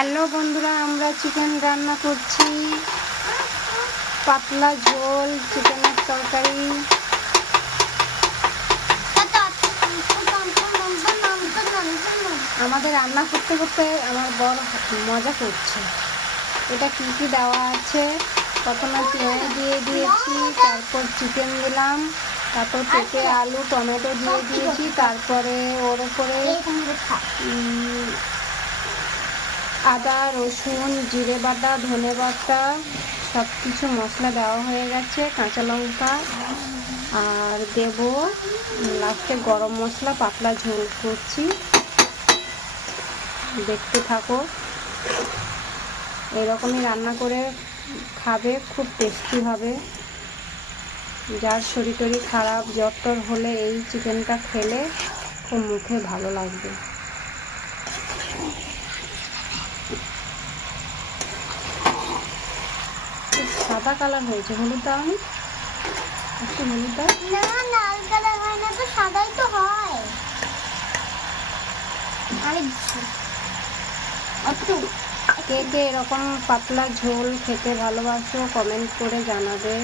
Hello বন্ধুরা, আমরা chicken রান্না করছি। পাতলা ঝোল চিকেনের তরকারি। আমাদের রান্না করতে করতে আমার বর মজা করছে। এটা কি কি দেওয়া আছে, প্রথমে পেঁয়াজ দিয়ে দিয়েছি, তারপর চিকেন দিলাম, তারপর পেঁপে আলু টমেটো দিয়ে দিয়েছি, তারপরে ওর উপরে আদা রসুন জিরে বাটা ধনে বাটা সব কিছু মশলা দেওয়া হয়ে গেছে, কাঁচা লঙ্কা আর দেব লাস্টে গরম মশলা। পাতলা ঝোল করছি, দেখতে থাকো। এরকমই রান্না করে খাবে, খুব টেস্টি হবে। যার শরীর টরীর খারাপ জ্বর টর হলে এই চিকেনটা খেলে খুব মুখে ভালো লাগবে। সাদা কালার হয়েছে, হলুদ দাও নি, একটু হলুদ দাও। না, লাল কালার হয় না তো, সাদাই তো হয়। আরে একটু কে কে এরকম পাতলা ঝোল খেতে ভালোবাসো কমেন্ট করে জানাবে।